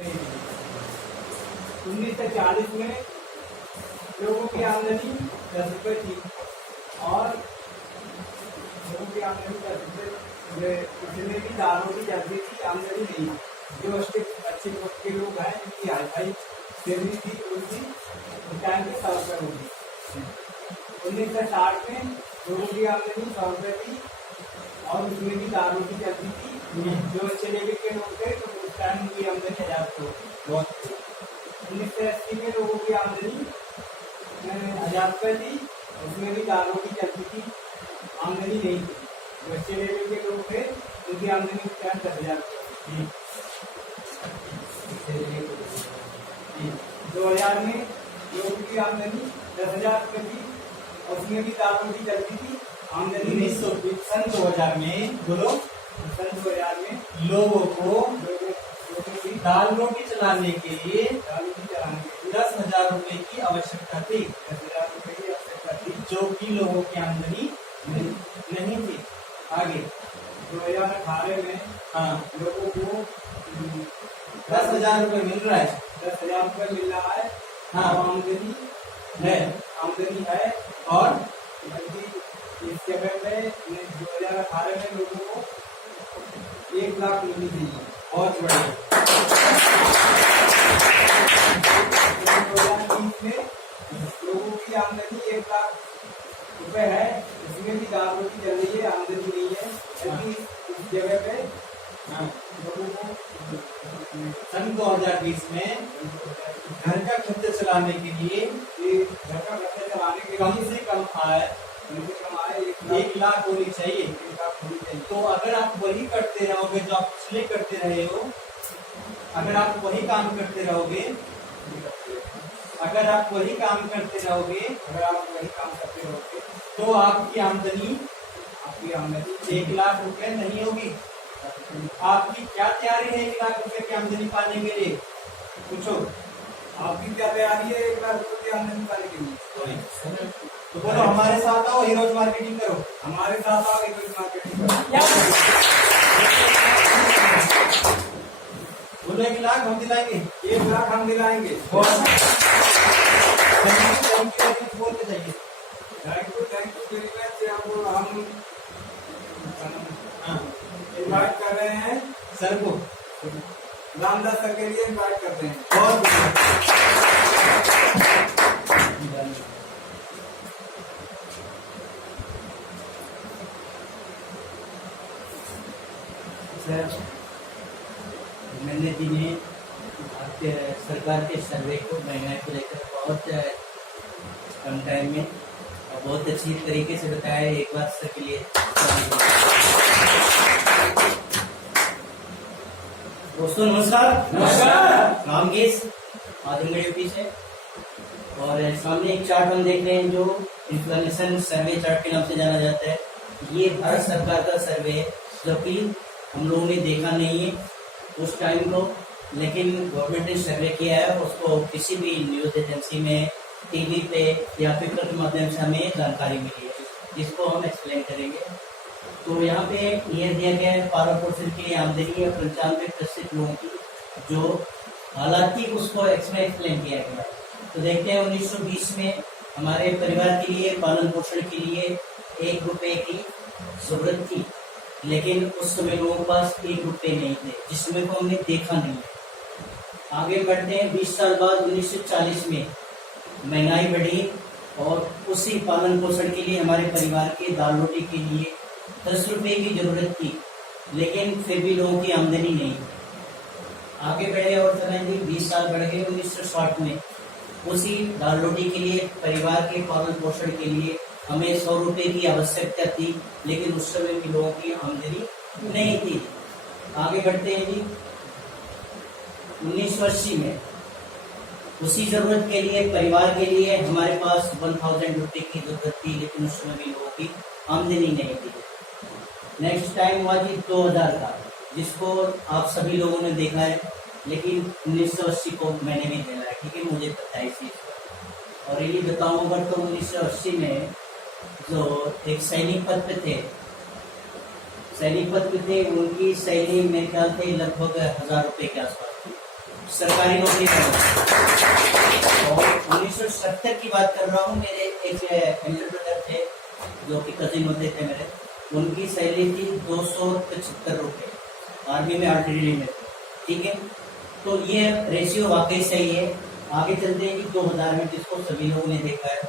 1940 में लोगों की आमदनी 10 रुपये थी और लोगों की आमदनी 10 रुपये, उसमें भी दालों की चलती थी, आमदनी नहीं। जो उसके अच्छे वर्ग के लोग हैं जिनकी हाई फाई सैलरी थी उनकी टाइम पे 100 रुपये होगी। 1960 में लोगों की आमदनी 100 रुपये थी और उसमें भी दालों की चलती थी। जो अच्छे लेवल के लोग थे तो उस टाइम उनकी आमदनी 1000 रुपये बहुत। 1980 में लोगों की आमदनी 1000 रुपये थी, उसमें भी दालों की चलती थी, आमदनी नहीं थी। जो अच्छे लेवल के लोग थे उनकी आमदनी उस टाइम 10,000 रुपये थी। 2000 में लोगों की आमदनी 10,000 रुपये थी और उसमें भी दालों की चलती थी, आमदनी सन 2000 में बोलो, सन 2000 में लोगों को की दाल रोटी चलाने के लिए दालों की चलाने के लिए 10,000 रुपए की आवश्यकता थी, 10,000 रुपये की आवश्यकता थी, जो कि लोगों की आमदनी नहीं थी। आगे 2018 में हाँ, लोगों को 10,000 रुपए मिल रहा है। 10,000 रुपये मिल रहा है। हाँ। और आमदनी है और बल्कि इस जगह पे 2018 में लोगों को 1 लाख मिलनी चाहिए। बहुत बढ़िया। 2020 में लोगों की आमदनी 1 लाख रुपए है, इसमें भी दालों की चल रही है, आमदनी नहीं है। बल्कि इस जगह पे हाँ, लोगों को सन 2020 में घर का खर्च चलाने के लिए ये घर का खर्चा चलाने के कम लिए से कम आय कम से कम आए 1 लाख होनी चाहिए। 1 लाख होनी चाहिए। तो अगर आप वही करते रहोगे जो आप पिछले करते रहे हो, अगर आप वही काम करते रहोगे, अगर आप वही काम करते रहोगे तो आपकी आमदनी 1 लाख रुपए नहीं होगी। आपकी क्या तैयारी है 1 लाख रुपए की आमदनी पाने के लिए? पूछो। आपकी क्या तैयारी है 1 लाख रुपए की आमदनी पाने के लिए? तो बोलो हमारे साथ आओ, हीरोज मार्केटिंग करो। हमारे साथ आओ, हीरोज मार्केटिंग करो। बोलो 1 लाख हम दिलाएंगे। 1 लाख हम दिलाएंगे। बोल के जाइए। Thank you very much. अब हम हाँ, इन्वाइट कर रहे हैं सर को, रामदास सर के लिए इन्वाइट करते हैं। बहुत सर, मैंने जी ने आपके सरकार के सर्वे को महंगाई को लेकर बहुत कम टाइम में और बहुत अच्छी तरीके से बताया। एक बार सर के लिए दोस्तों नमस्कार। नमस्कार। रामगेश आजमगढ़ यूपी से। और सामने एक चार्ट हम देख रहे हैं जो इन्फ्लेशन सर्वे चार्ट के नाम से जाना जाता है। ये भारत सरकार का सर्वे है, जो कि हम लोगों ने देखा नहीं है उस टाइम को, लेकिन गवर्नमेंट ने सर्वे किया है। उसको किसी भी न्यूज एजेंसी में, टीवी पे या पेपर के माध्यम से हमें जानकारी मिली है, जिसको हम एक्सप्लेन करेंगे। तो यहाँ पे ये दिया गया है पालन पोषण के लिए आमदनी है 95% लोगों की, जो हालात थी उसको एक्सप्लेन किया गया। तो देखते हैं 1920 में हमारे परिवार के लिए पालन पोषण के लिए 1 रुपए की जरूरत थी, लेकिन उस समय लोगों के पास 1 रुपए नहीं थे, जिसमें को हमने देखा नहीं। आगे बढ़ते हैं 20 साल बाद 1940 में महंगाई बढ़ी और उसी पालन पोषण के लिए हमारे परिवार के दाल रोटी के लिए 10 रुपए की जरूरत थी, लेकिन फिर भी लोगों की आमदनी नहीं थी। आगे बढ़े और चलेंगे 20 साल बढ़ गए 1960 में उसी दाल रोटी के लिए परिवार के पालन पोषण के लिए हमें 100 रुपए की आवश्यकता थी, लेकिन उस समय भी लोगों की आमदनी नहीं थी। आगे बढ़ते हैं जी 1980 में उसी जरूरत के लिए परिवार के लिए हमारे पास 1000 रुपए की जरूरत थी, लेकिन उस समय भी लोगों की आमदनी नहीं थी। नेक्स्ट टाइम हुआ जी 2000 का, जिसको आप सभी लोगों ने देखा है, लेकिन 1980 को मैंने भी देखा है, ठीक है, मुझे पता है इस चीज का। और ये बताऊंगा तो 1980 में जो एक सैनिक पद पे थे, उनकी सैलरी मेरे ख्याल से लगभग 1000 रुपए के आसपास थी। सरकारी नौकरी कर रहा हूँ। और 1970 की बात कर रहा हूँ, मेरे एक एल्डर ब्रदर थे जो कि कजिन होते थे मेरे, उनकी सैलरी थी 275 रुपये, आर्मी में आर्टिलरी में थे, ठीक है। तो ये रेशियो वाकई सही है। आगे चलते हैं कि 2000 में, जिसको सभी लोगों ने देखा है,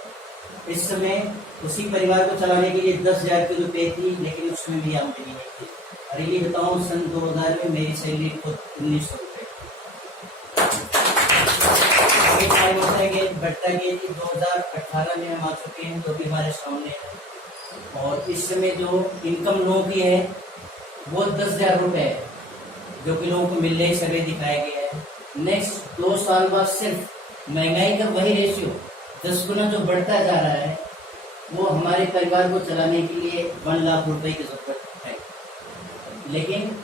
इस समय उसी परिवार को चलाने के लिए 10,000 की रुपये थी, लेकिन उस समय भी आमदनी नहीं थी। अरे ये बताऊँ, सन 2000 में मेरी सैलरी खुद 1900 रुपये। आगे टाइम होता है बढ़ता गया कि 2018 में हम आ चुके हैं, जो भी हमारे सामने है। और इस समय जो इनकम लोगों की है वो 10,000 रुपये है, जो कि लोगों को मिलने सर्वे दिखाया गया है। नेक्स्ट 2 साल बाद सिर्फ महंगाई का वही रेशियो 10 गुना जो बढ़ता जा रहा है, वो हमारे परिवार को चलाने के लिए 1 लाख रुपए की जरूरत है। लेकिन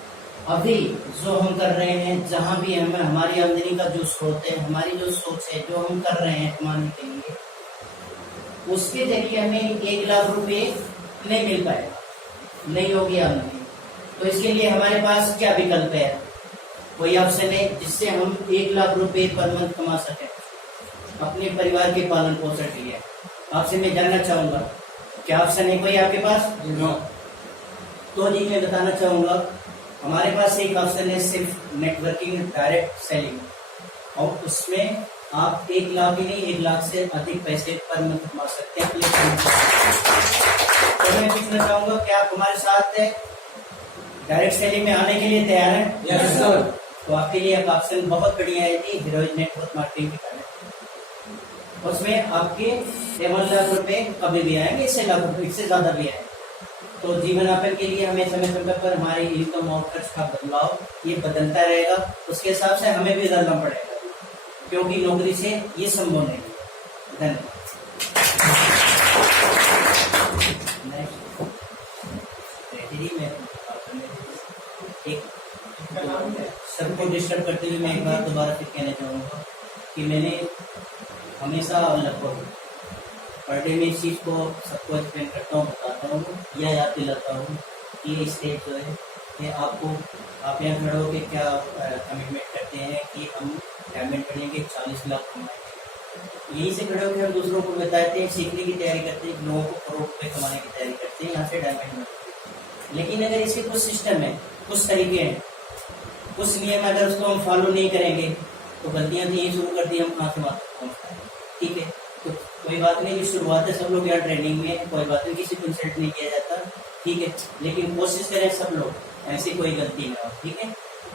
अभी जो हम कर रहे हैं, जहां भी हमें हमारी आमदनी का जो स्रोत है, हमारी जो सोच है, जो हम कर रहे हैं कमाने के लिए, उसके जरिए हमें 1 लाख रुपए नहीं मिल पाएगा, नहीं होगी आमदनी। तो इसके लिए हमारे पास क्या विकल्प है? कोई ऑप्शन है जिससे हम 1 लाख रुपए पर मंथ कमा सकें अपने परिवार के पालन पोषण के लिए? आपसे मैं जानना चाहूंगा, क्या ऑप्शन है कोई आपके पास? नो। तो जी मैं बताना चाहूंगा, हमारे पास एक ऑप्शन है सिर्फ नेटवर्किंग, डायरेक्ट सेलिंग, और उसमें आप 1 लाख ही नहीं 1 लाख से अधिक पैसे पर मंथ कमा सकते हैं। तो मैं पूछना चाहूंगा, क्या आप हमारे साथ डायरेक्ट सेलिंग में आने के लिए तैयार हैं? Yes sir. तो आपके लिए एक ऑप्शन बहुत बढ़िया है जी, हीरोइज नेटवर्क मार्केटिंग के कारण। उसमें आपके 1 लाख रुपए कभी भी आएंगे, इससे लाख रुपए, इससे ज्यादा भी आएंगे। तो जीवन यापन के लिए हमें समय समय पर हमारी इनकम और खर्च का बदलाव ये बदलता रहेगा, उसके हिसाब से हमें भी बदलना पड़ेगा, क्योंकि नौकरी से ये संभव नहीं है। धन्यवाद। सबको डिस्टर्ब करते हुए मैं एक बार दोबारा फिर कहना चाहूँगा कि मैंने हमेशा लगभग पर डे में इस चीज़ को सबको एक्सप्लेन करता हूँ, बताता हूँ या याद दिलाता हूँ कि ये स्टेज जो है ये आपको, आप यहाँ खड़े होकर क्या कमिटमेंट करते हैं कि हम डायमंड बनेंगे, 40 लाख कमाएंगे। यहीं से खड़े होकर हम दूसरों को बताते हैं, सीखने की तैयारी करते हैं, लोगों को करोड़ रुपये कमाने की तैयारी करते हैं, यहाँ से डायमंड बनते हैं। लेकिन अगर इसके कुछ सिस्टम है, कुछ तरीके हैं, कुछ नियम अगर उसको हम फॉलो नहीं करेंगे तो गलतियां तो यही शुरू कर दी, हम कहाँ से वहाँ तक पहुँचते हैं। ठीक है, तो कोई बात नहीं, शुरुआत है, सब लोग यहाँ ट्रेनिंग में, कोई बात नहीं, किसी को इंसल्ट नहीं किया जाता, ठीक है। लेकिन कोशिश करें सब लोग ऐसी कोई गलती ना हो, ठीक है।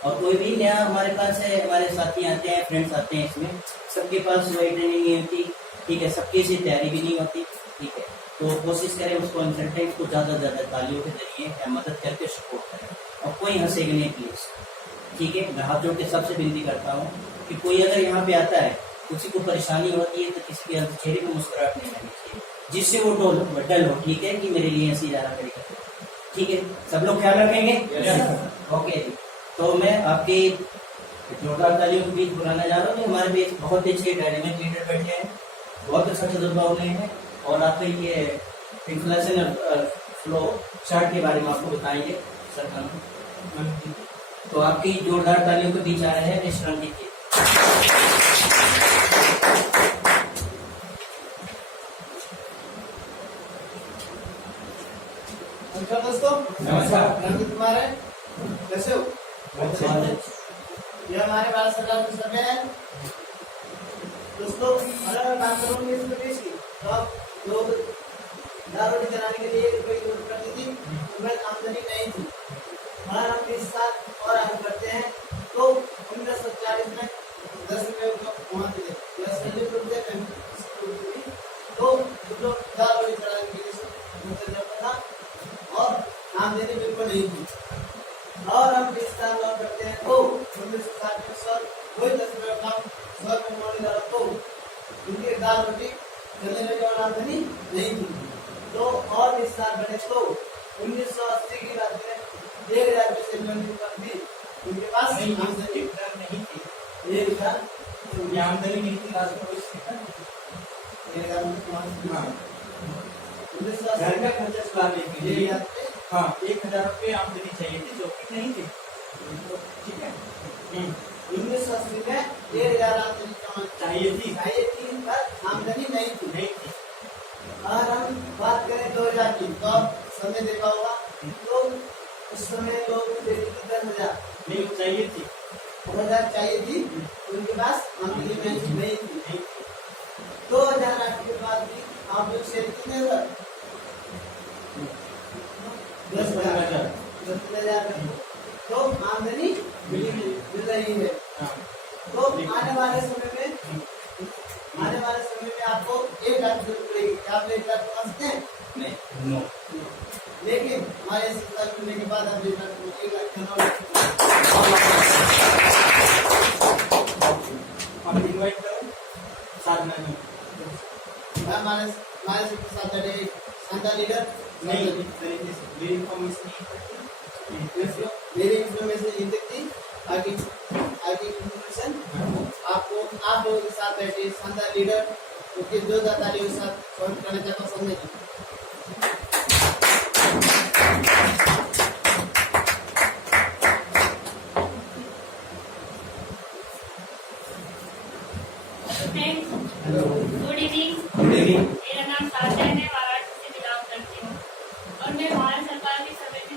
और कोई भी नया हमारे पास है, हमारे साथी आते हैं, फ्रेंड्स आते हैं, इसमें सबके पास वही ट्रेनिंग नहीं होती, ठीक है, सबकी ऐसी तैयारी भी नहीं होती, ठीक है। तो कोशिश करें उसको इंसल्टेंट को ज़्यादा से ज़्यादा तालियों के जरिए मदद करके सपोर्ट करें, और कोई हंसेगा नहीं प्लीज़, ठीक है। मैं हाथ जोड़ के सबसे विनती करता हूँ कि कोई अगर यहाँ पे आता है, किसी को परेशानी होती है, तो किसी के चेहरे पर मुस्कुराहट नहीं आनी चाहिए, जिससे वो डल हो, ठीक है, कि मेरे लिए ऐसी ज़्यादा करेगा, ठीक है। सब लोग ख्याल रखेंगे? ओके जी। तो मैं आपकी जोरदार तालियों के बीच बुलाना जा रहा हूँ, हमारे बीच बहुत अच्छे डायनेमिक लीडर बैठे हैं, बहुत अच्छा तजुर्बा उन्हें है, और आपके ये इन्फ्लेशन फ्लो चार्ट के बारे में आपको बताएंगे सर। तो आपकी जोरदार तालियों के बीच आ रहे हैं मिस्टर रंजीत जी। नमस्कार दोस्तों। नमस्कार। रंजीत कुमार है, कैसे हो? ये हमारे भारत सरकार की सर्वे है दोस्तों। अगर मैं बात करूँ इस प्रदेश की, तो अब लोग दाल रोटी चलाने के लिए रुपये की जरूरत पड़ती थी, उनमें आमदनी नहीं थी। अगर हम 20 साल और आगे बढ़ते हैं तो 1940 में 10 रुपये पहुँचते थे, या संयुक्त रूप से तो लोग दाल रोटी चलाने के लिए जरूरत था और आमदनी बिल्कुल नहीं थी। और हम 20 साल और करते हैं तो 1960 में सर वही 10 रुपये काम 100 रुपये कमाने लगा, तो उनकी दाल रोटी चलने लगी और आमदनी नहीं थी। तो और 20 साल बढ़े तो 1980 की बात करें, 1,000 रुपये से पर भी उनके पास आमदनी नहीं थी। 1,000 आमदनी नहीं थी, घर का खर्चा चलाने के लिए हाँ 1,000 रुपये आमदनी चाहिए थी, जो कि नहीं थी, ठीक है। 1980 में 1,000 आमदनी चाहिए थी चाहिए थी, पर आमदनी नहीं थी। नहीं थी। अगर हम बात करें 2000 की, तो आप समय देखा होगा, तो उस समय लोग देते थे 10,000 नहीं चाहिए थी 10,000 चाहिए थी, उनके पास आमदनी नहीं थी। 2008 के बाद भी आप लोग शेयर कितने हुआ? 10,000 तो आमदनी मिल रही है। हाँ। तो आने वाले समय में आपको 1 लाख जरूरत पड़ेगी। क्या आप 1 लाख कमा सकते हैं? नहीं नो लेकिन हमारे संस्था खुलने के बाद आप 1 लाख कमा आप इनवाइट करो साधना जी। हमारे साथ बैठे संस्था लीडर नहीं तरीके से मेरी इन्फॉर्मेशन मेरी इन्फॉर्मेशन ये तक थी। आगे इन्फॉर्मेशन आपको आप लोगों के साथ बैठे संस्था लीडर उनके जो तालियों के साथ स्वागत करना चाहता हूँ। समझे हेलो गुड इवनिंग। मेरा नाम साधना है, वाराणसी से बिलोंग करती हूँ और मैं भारत सरकार के सर्वे के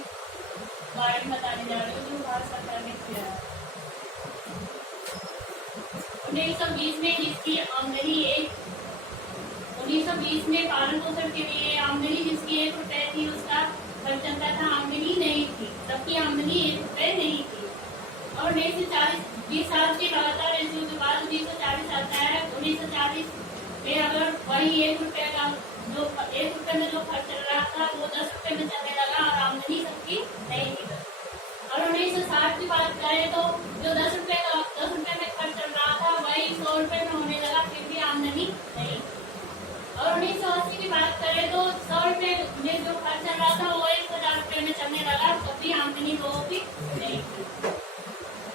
बारे में बताने जा रही हूँ जो भारत सरकार ने किया है। 1920 में जिसकी आमदनी 1920 में पालन पोषण के लिए आमदनी जिसकी 1 रुपए थी उसका खर्च चलता था, आमदनी नहीं थी, सबकी आमदनी 1 रुपए नहीं थी। और 1940 साल के लगातार के बाद 1940 आता है। 1940 में अगर वही 1 रुपए का जो 1 रुपए में जो खर्च चल रहा था वो 10 रुपए में चलने लगा और आमदनी सबकी नहीं थी। और 1960 की बात करें तो जो 10 रुपए में खर्च चल रहा था वही 100 रुपए में होने लगा, फिर भी आमदनी नहीं। और 1980 की बात करें तो 100 रुपए में जो खर्च चल रहा था वो 1,000 रुपए में चलने लगा, तब भी आमदनी लोगों की नहीं थी।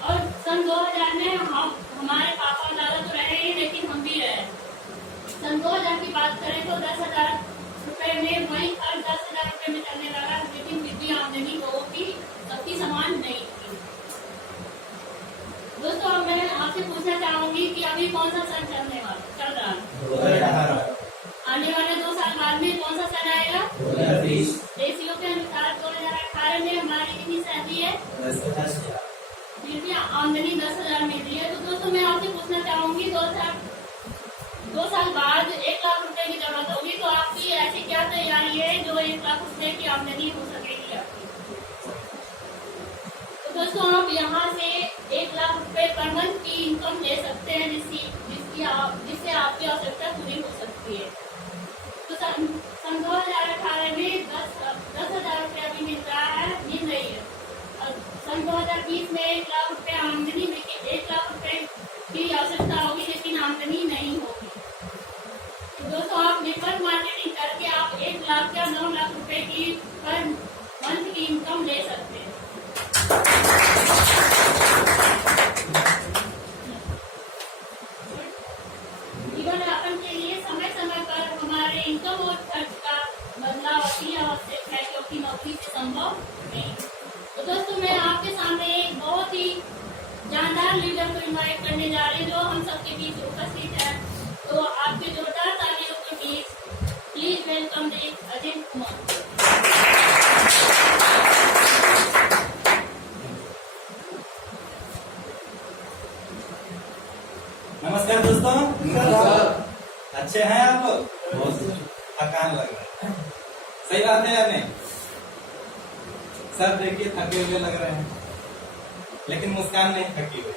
और सन 2000 में हमारे पापा दादा तो रहे ही, लेकिन हम भी रहे। सन 2000 की बात करें तो 10,000 रुपए में वही खर्च 10,000 रुपए में चलने लगा, लेकिन फिर भी आमदनी लोगों की सबकी समान नहीं थी। दोस्तों अब मैं आपसे पूछना चाहूंगी कि अभी कौन सा सन चल रहा है? आने वाले 2 साल बाद में कौन सा सन आएगा? 2020। देशियों के अनुसार 2018 में हमारी कितनी सैलरी है? 10,000। फिर भी आमदनी 10,000 मिल रही है। तो दोस्तों मैं आपसे पूछना चाहूंगी 2 साल बाद 1 लाख रुपए की जरूरत होगी, तो आपकी ऐसी क्या तैयारी है जो 1 लाख रुपए की आमदनी हो सकेगी आपकी? तो दोस्तों आप यहाँ से 1 लाख रुपए पर मंथ की इनकम ले सकते हैं, जिससे आपकी आवश्यकता पूरी हो सकती है। तो सन 2018 में 10,000 रुपया भी मिल रही है। और सन 2020 में 1 लाख रुपए आमदनी, लेकिन 1 लाख रुपए की आवश्यकता होगी लेकिन आमदनी नहीं होगी। तो दोस्तों आप नेटवर्क मार्केटिंग करके आप 1 लाख या 9 लाख रुपए की पर मंथ की इनकम ले सकते हैं। जीवन यापन के लिए समय समय पर हमारे इनकम और खर्च का बदलाव अति आवश्यक है, क्योंकि नौकरी से संभव नहीं। तो दोस्तों मैं आपके सामने एक बहुत ही जानदार लीडर को इनवाइट करने जा रही हूँ जो हम सबके बीच उपस्थित है। तो आपके जोरदार तालियों के बीच please welcome the Ajay Kumar. नमस्कार दोस्तों। अच्छे हैं आप लोग? बहुत थकान लग रहा है, सही बात है या नहीं? सब देखिए थके हुए लग रहे हैं, लेकिन मुस्कान नहीं थकी हुई।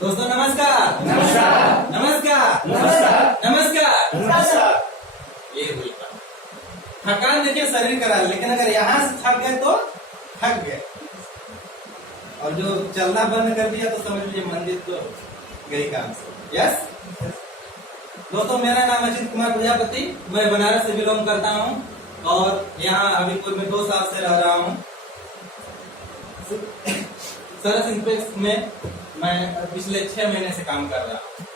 दोस्तों नमस्कार। नमस्कार नमस्कार नमस्कार नमस्कार नमस्कार। ये हुई बात। थकान देखिए शरीर करा, लेकिन अगर यहाँ से थक गए तो थक गए, और जो चलना बंद कर दिया तो समझ लीजिए मंदिर तो गई काम से। यस दोस्तों, मेरा नाम अजित कुमार प्रजापति, मैं बनारस से बिलोंग करता हूँ और यहाँ हबीबपुर में 2 साल से रह रहा हूँ। सरस इंपेक्स में मैं पिछले 6 महीने से काम कर रहा हूँ।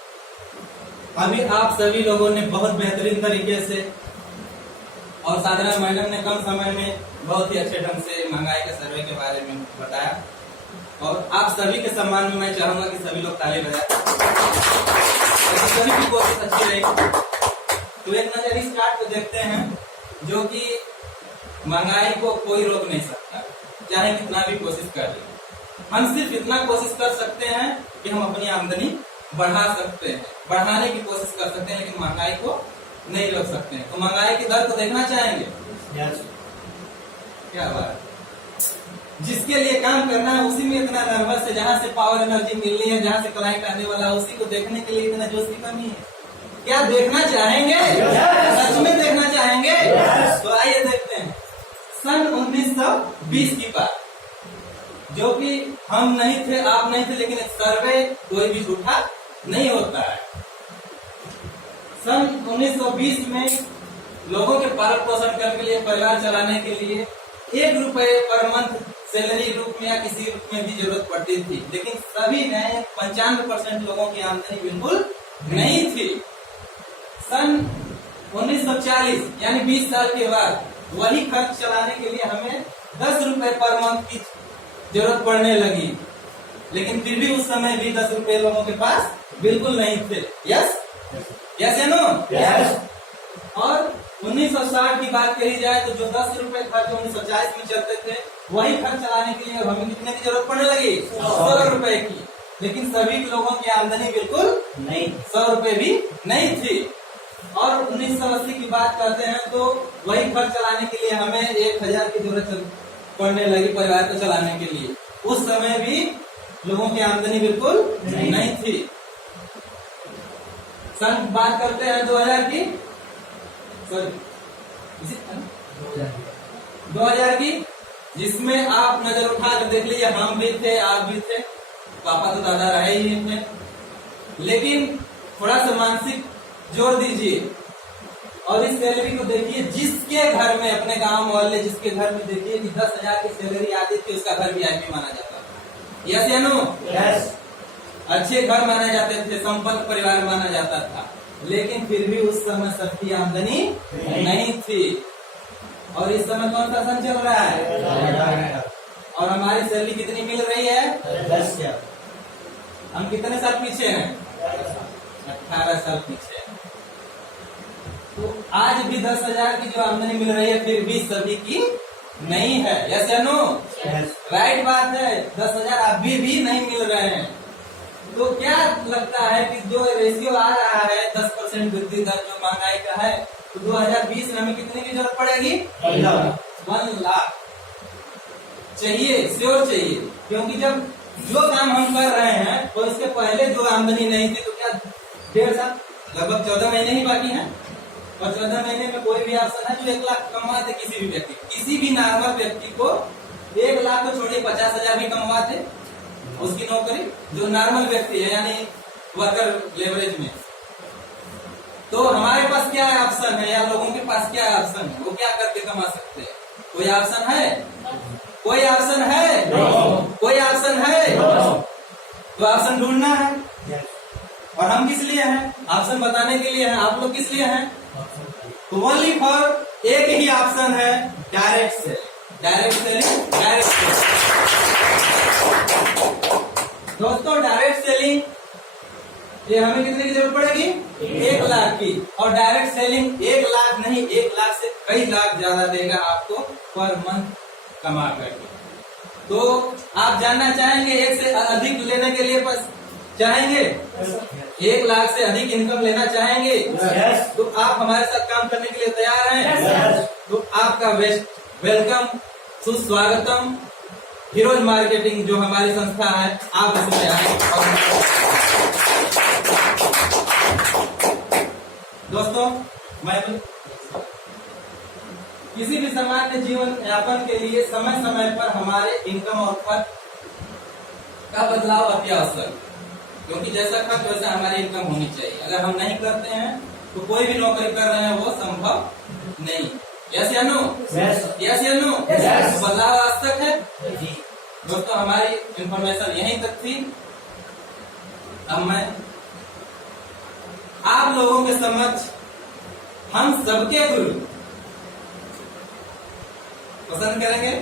अभी आप सभी लोगों ने बहुत बेहतरीन तरीके से और साधना मैडम ने कम समय में बहुत ही अच्छे ढंग से महंगाई के सर्वे के बारे में बताया। और आप सभी के सम्मान में मैं चाहूंगा कि सभी लोग ताली बजाएं। सभी की कोशिश अच्छी रहेगी। तो एक नजर इस चार्ट को देखते हैं जो कि महंगाई को कोई रोक नहीं सकता, चाहे कितना भी कोशिश कर ले। हम सिर्फ इतना कोशिश कर सकते हैं कि हम अपनी आमदनी बढ़ा सकते हैं, बढ़ाने की कोशिश कर सकते हैं, लेकिन महंगाई को नहीं रोक सकते हैं। तो महंगाई की दर को देखना चाहेंगे? क्या बात, जिसके लिए काम करना है उसी में इतना नर्वस है, जहाँ से पावर एनर्जी मिलनी है, जहाँ से क्लाइंट आने वाला है, उसी को देखने के लिए इतना जोश की कमी है। क्या देखना चाहेंगे? सच में देखना चाहेंगे? तो आइए देखते हैं सन 1920 की बात, जो कि हम नहीं थे, आप नहीं थे, लेकिन एक सर्वे कोई भी झूठा नहीं होता है। सन 1920 में लोगों के पालन पोषण करने के लिए, परिवार चलाने के लिए 1 रुपए पर मंथ सैलरी रूप में या किसी रूप में भी जरूरत पड़ती थी, लेकिन सभी ने 95% लोगों की आमदनी बिल्कुल नहीं थी। सन 1940 यानी 20 साल के बाद वही खर्च चलाने के लिए हमें 10 रुपए पर मंथ की जरूरत पड़ने लगी, लेकिन फिर भी उस समय भी 10 रुपए लोगों के पास बिल्कुल नहीं थे। यस यस या नो? यस। और 1960 की बात करी जाए तो जो 10 रुपए खर्च 1940 में चलते थे, वही खर्च चलाने के लिए हमें कितने की जरूरत पड़ने लगी? 100 रुपए की, लेकिन सभी लोगों की आमदनी बिल्कुल नहीं, 100 रुपए भी नहीं थी। और 1980 की बात करते हैं तो वही खर्च चलाने के लिए हमें 1000 की जरूरत पड़ने लगी परिवार को चलाने के लिए। उस समय भी लोगों की आमदनी बिल्कुल नहीं थी। सन बात करते हैं 2000 की, सॉरी 2000 की, जिसमें आप नजर उठा कर देख लीजिए, हम भी थे, आप भी थे, पापा तो दादा रहे ही थे, लेकिन थोड़ा सा मानसिक जोर दीजिए और इस सैलरी को देखिए। जिसके घर में, अपने गांव मोहल्ले जिसके घर में देखिए कि 10,000 की सैलरी आती थी, उसका घर वीआईपी माना जाता था। यस या नो? यस। अच्छे घर माने जाते थे, संपन्न परिवार माना जाता था, लेकिन फिर भी उस समय सबकी आमदनी नहीं थी। और इस समय कौन सा सन चल रहा है? और हमारी सैलरी कितनी मिल रही है? 10। हम कितने साल पीछे हैं? 18 साल पीछे। तो आज भी 10,000 की जो आमदनी मिल रही है, फिर भी सभी की नहीं है। यस या नो? राइट बात है, 10,000 अभी भी नहीं मिल रहे हैं। तो क्या लगता है कि जो रेशियो आ रहा है 10% वृद्धि दर जो महंगाई का है, तो 2020 में हमें कितने की जरूरत पड़ेगी? 1 लाख चाहिए, श्योर चाहिए। क्योंकि जब जो काम हम कर रहे हैं तो इसके पहले जो आमदनी नहीं थी, तो क्या 1.5 साल, लगभग 14 महीने ही बाकी हैं, और 14 महीने में कोई भी ऑप्शन है जो 1 लाख कमाते किसी भी व्यक्ति, किसी भी नॉर्मल व्यक्ति को 1 लाख तो छोड़िए 50,000 भी कमाते उसकी नौकरी, जो नॉर्मल व्यक्ति है यानी वर्कर लेवरेज में। तो हमारे पास क्या ऑप्शन है, या लोगों के पास क्या ऑप्शन है, वो क्या करके कमा सकते हैं? कोई ऑप्शन है? कोई ऑप्शन है? कोई ऑप्शन है? तो ऑप्शन ढूंढना है। और हम किस लिए हैं? ऑप्शन बताने के लिए हैं। आप लोग किस लिए हैं? तो ओनली फॉर एक ही ऑप्शन है, direct selling. Direct selling, direct selling. दोस्तों, डायरेक्ट सेलिंग ये हमें कितने की जरूरत पड़ेगी? 1 लाख की। और डायरेक्ट सेलिंग 1 लाख नहीं, 1 लाख से कई लाख ज्यादा देगा आपको पर मंथ कमा करके। तो आप जानना चाहेंगे 1 से अधिक लेने के लिए बस चाहेंगे? 1 लाख से अधिक इनकम लेना चाहेंगे? तो आप हमारे साथ काम करने के लिए तैयार हैं? तो आपका वेलकम, सुस्वागतम। हीरोज मार्केटिंग जो हमारी संस्था है, आप इसमें आए। दोस्तों, मैं किसी भी सामान्य जीवन यापन के लिए समय समय पर हमारे इनकम और खर्च का बदलाव अति आवश्यक, क्योंकि जैसा खर्च वैसा हमारी इनकम होनी चाहिए। अगर हम नहीं करते हैं तो कोई भी नौकरी कर रहे हैं वो संभव नहीं। यस या नो? यस या नो? तो बदलाव आवश्यक है। दोस्तों, हमारी इंफॉर्मेशन यहीं तक थी। अब मैं आप लोगों के समक्ष हम सबके गुरु पसंद करेंगे,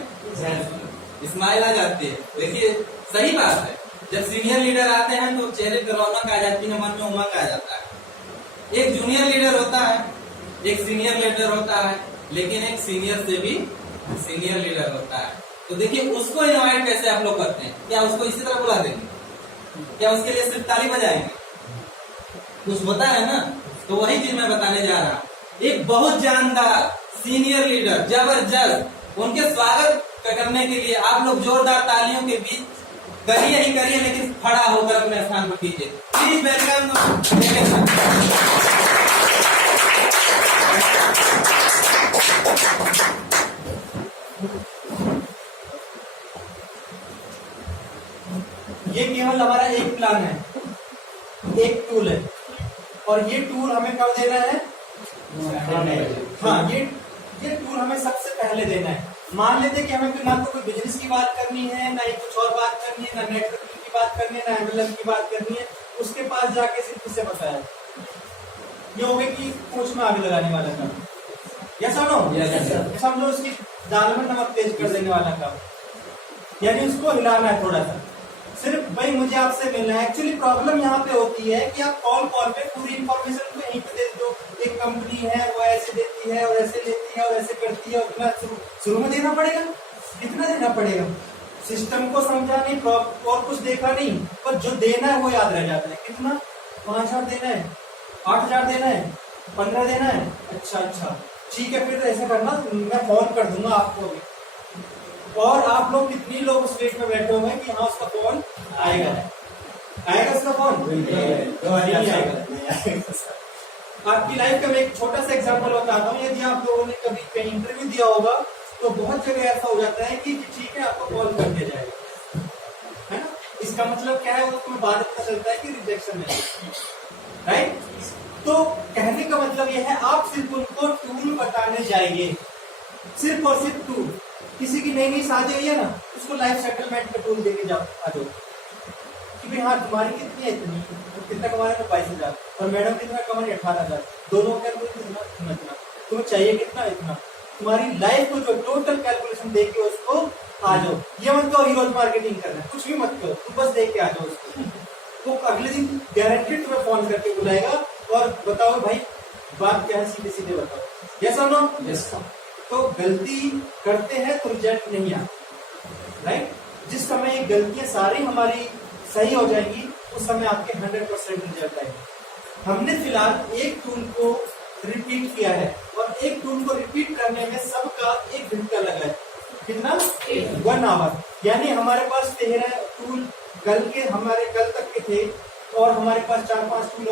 स्माइल आ जाती है। देखिए सही बात है, जब सीनियर लीडर आते हैं तो चेहरे पर रौनक आ जाती है, मन में उमंग आ जाता है। एक जूनियर लीडर होता है, एक सीनियर लीडर होता है, लेकिन एक सीनियर से भी सीनियर लीडर होता है। तो देखिए उसको इनवाइट कैसे आप लोग करते हैं? क्या उसको इसी तरह बुला देंगे? क्या उसके लिए सिर्फ ताली बजाएंगे? कुछ होता है ना। तो वही चीज मैं बताने जा रहा हूँ। एक बहुत जानदार सीनियर लीडर, जबरदस्त, उनके स्वागत करने के लिए आप लोग जोरदार तालियों के बीच करिए ही करिए, लेकिन खड़ा होकर अपने स्थान पर कीजिए। Please welcome. ये केवल हमारा एक प्लान है, एक टूल है, और ये टूल हमें कब देना है? हाँ, ये टूल हमें सबसे पहले देना है। मान लेते कि हमें ना तो कोई बिजनेस की बात करनी है, ना ही कुछ और बात करनी है, ना नेटवर्किंग की बात करनी है, ना MLM की बात करनी है, उसके पास जाके सिर्फ इसे बताया ये हो गया कि पूछ में आग लगाने वाला काम, या समझो समझो उसकी दाल में नमक तेज कर देने वाला काम, यानी उसको हिलाना है थोड़ा सा। सिर्फ भाई मुझे आपसे मिलना है। एक्चुअली प्रॉब्लम यहाँ पे होती है कि आप कॉल पे पूरी इन्फॉर्मेशन को यहीं पे दे दो। एक कंपनी है, वो ऐसे देती है और ऐसे लेती है और ऐसे करती है, और इतना शुरू में देना पड़ेगा, कितना देना पड़ेगा? सिस्टम को समझा नहीं, और कुछ देखा नहीं, पर जो देना है वो याद रह जाता है। कितना? 5,000 देना है, 8,000 देना है, 15 देना है। अच्छा ठीक है, फिर ऐसा करना, मैं फोन कर दूंगा आपको अभी। और आप लोग कितनी लोग उस वेट में बैठे हुए कि हाँ उसका फोन आएगा उसका फोन नहीं आएगा। आपकी लाइफ का मैं एक छोटा सा एग्जांपल बताता हूँ। यदि आप लोगों ने कभी कहीं इंटरव्यू दिया होगा तो बहुत जगह ऐसा हो जाता है कि ठीक है आपको कॉल कर दिया जाएगा, है ना। इसका मतलब क्या है? वो तुम्हें बाद में पता चलता है कि रिजेक्शन है, राइट। तो कहने का मतलब यह है, आप सिर्फ उनको टूल बताने जाइए, सिर्फ और सिर्फ टूल। किसी की नई शादी हुई है ना, उसको लाइफ सेटलमेंट का टूल देके जाओ, आ जाओ कि भाई हाँ तुम्हारी कितनी है, इतनी, तो कितना कमा रहे हो? 22,000, और मैडम कितना कमा रही है? 18,000। दोनों कैलकुलेशन कितना, तुम्हें चाहिए कितना? इतना। तुम्हारी लाइफ को जो टोटल कैलकुलेशन देके उसको आ जाओ। ये मत कहो हीरोज मार्केटिंग करना, कुछ भी मत कहो, तुम बस देख के आ जाओ उसको। वो अगले दिन गारंटेड तुम्हें फोन करके बुलाएगा और बताओ भाई बात क्या है, सीधे सीधे बताओ, यस और नो? यस। तो गलती करते हैं तो रिजल्ट नहीं आता, राइट। जिस समय ये गलतियां सारी हमारी सही हो जाएगी, उस समय आपके 100% रिजल्ट आएगा। हमने फिलहाल एक टूल को रिपीट किया है, और एक टूल को रिपीट करने में सबका 1 घंटा लगा है। कितना? 1 आवर। यानी हमारे पास 13 टूल कल तक के थे, और हमारे पास 4-5 टूल